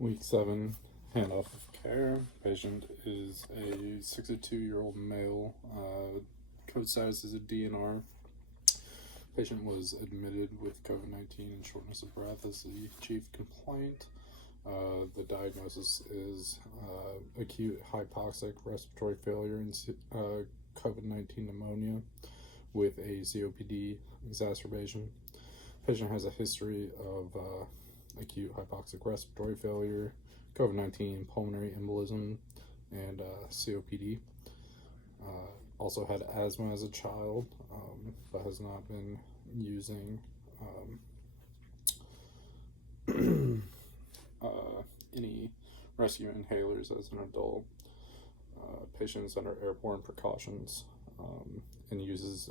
Week 7, handoff of care. Patient is a 62-year-old male. Code status is a DNR. Patient was admitted with COVID-19 and shortness of breath as the chief complaint. The diagnosis is acute hypoxic respiratory failure and COVID-19 pneumonia with a COPD exacerbation. Patient has a history of acute hypoxic respiratory failure, COVID-19 pulmonary embolism, and COPD. Also had asthma as a child, but has not been using any rescue inhalers as an adult. Patient is under airborne precautions and uses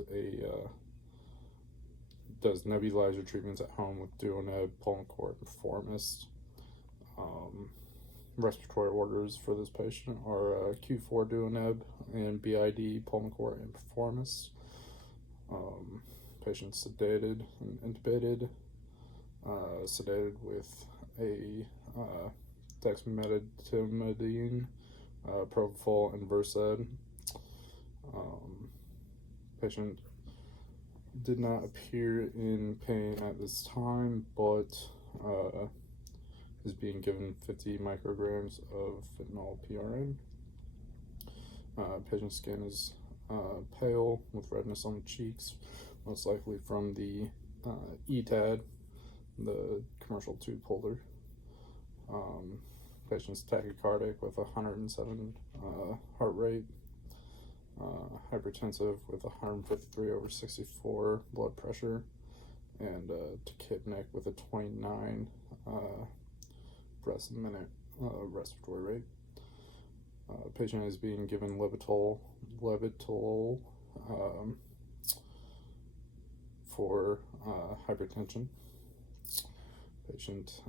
does nebulizer treatments at home with Duoneb, Pulmicort, and Perforomist. Respiratory orders for this patient are Q4 Duoneb and BID, Pulmicort, and Perforomist. Patient sedated and intubated, sedated with a dexmedetomidine, propofol, and Versed. Patient did not appear in pain at this time, but is being given 50 micrograms of fentanyl PRN. Patient's skin is pale with redness on the cheeks, most likely from the ETAD, the commercial tube holder. Patient's tachycardic with 107 heart rate, hypertensive with 153/64 blood pressure, and tachypneic with a 29 breaths a minute respiratory rate. Patient is being given Levitol for hypertension. Patient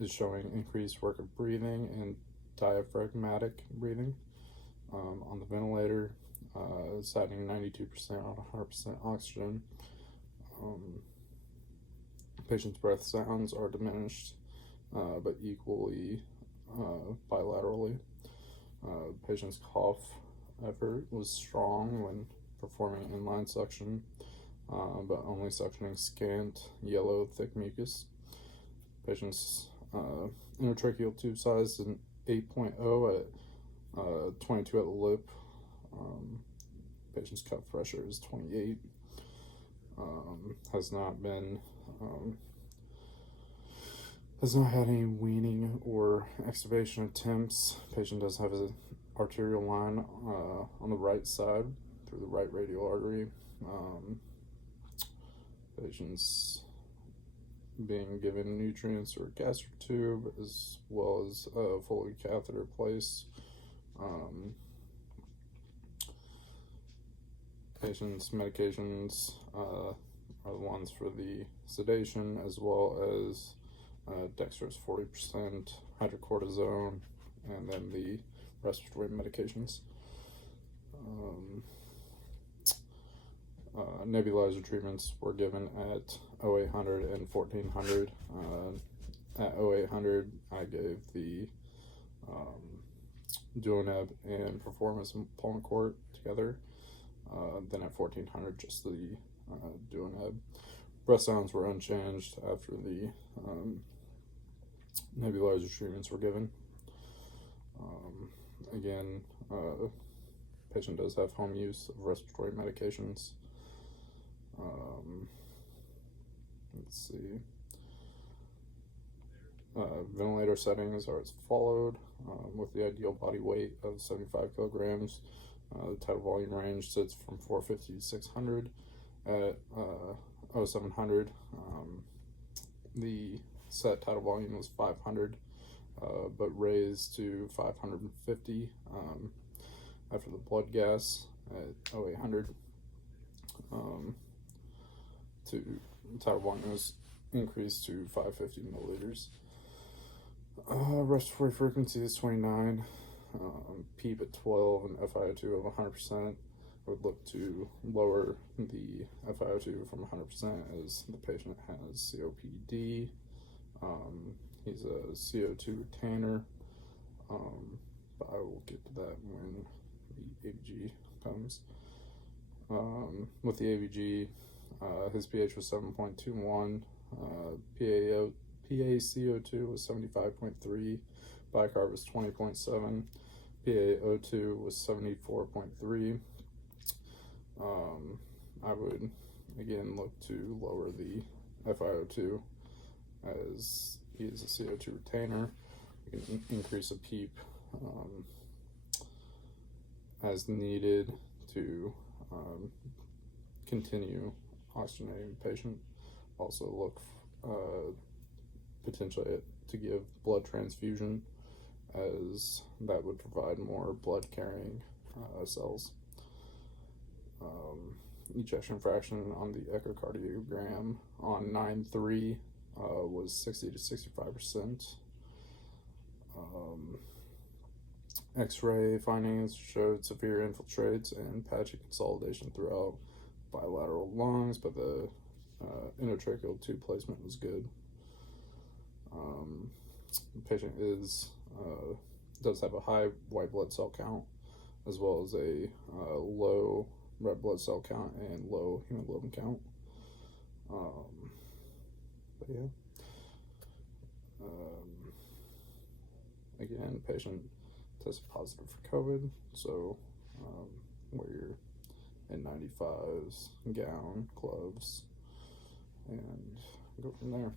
is showing increased work of breathing and diaphragmatic breathing. On the ventilator, citing 92% on 100% oxygen. Patient's breath sounds are diminished, but equally bilaterally. Patient's cough effort was strong when performing inline suction, but only suctioning scant, yellow, thick mucus. Patient's intertracheal tube size is an 8.0 at 22 at the lip. Patient's cuff pressure is 28. Has not had any weaning or extubation attempts. Patient does have an arterial line on the right side through the right radial artery. Patient's being given nutrients or gastric tube, as well as a Foley catheter placed. Patient's medications are the ones for the sedation, as well as dextrose 40%, hydrocortisone, and then the respiratory medications. Nebulizer treatments were given at 0800 and 1400. At 0800, I gave the Duoneb and Perforomist and Pulmicort together. Then at 1400, just the Duoneb. Breath sounds were unchanged after the nebulizer treatments were given. Again, patient does have home use of respiratory medications. Let's see. Ventilator settings are as followed, with the ideal body weight of 75 kilograms. The tidal volume range sits from 450 to 600 at 0700. The set tidal volume was 500, but raised to 550 after the blood gas at 0800. Tidal volume was increased to 550 milliliters. Respiratory frequency is 29, PEEP at 12, and FiO2 of 100%. I would look to lower the FiO2 from 100% as the patient has COPD. He's a CO2 retainer, but I will get to that when the ABG comes. With the ABG, his pH was 7.21, PaCO2 was 75.3, bicarb was 20.7, PaO2 was 74.3. I would again look to lower the FiO2 as he is a CO2 retainer. You can increase a PEEP as needed to continue oxygenating the patient. Also look potentially to give blood transfusion, as that would provide more blood carrying cells. Ejection fraction on the echocardiogram on 9/3 was 60 to 65%. X-ray findings showed severe infiltrates and patchy consolidation throughout bilateral lungs, but the endotracheal tube placement was good. The patient does have a high white blood cell count, as well as a low red blood cell count and low hemoglobin count. But yeah. Again, patient tested positive for COVID, so wear your N95s, gown, gloves, and go from there.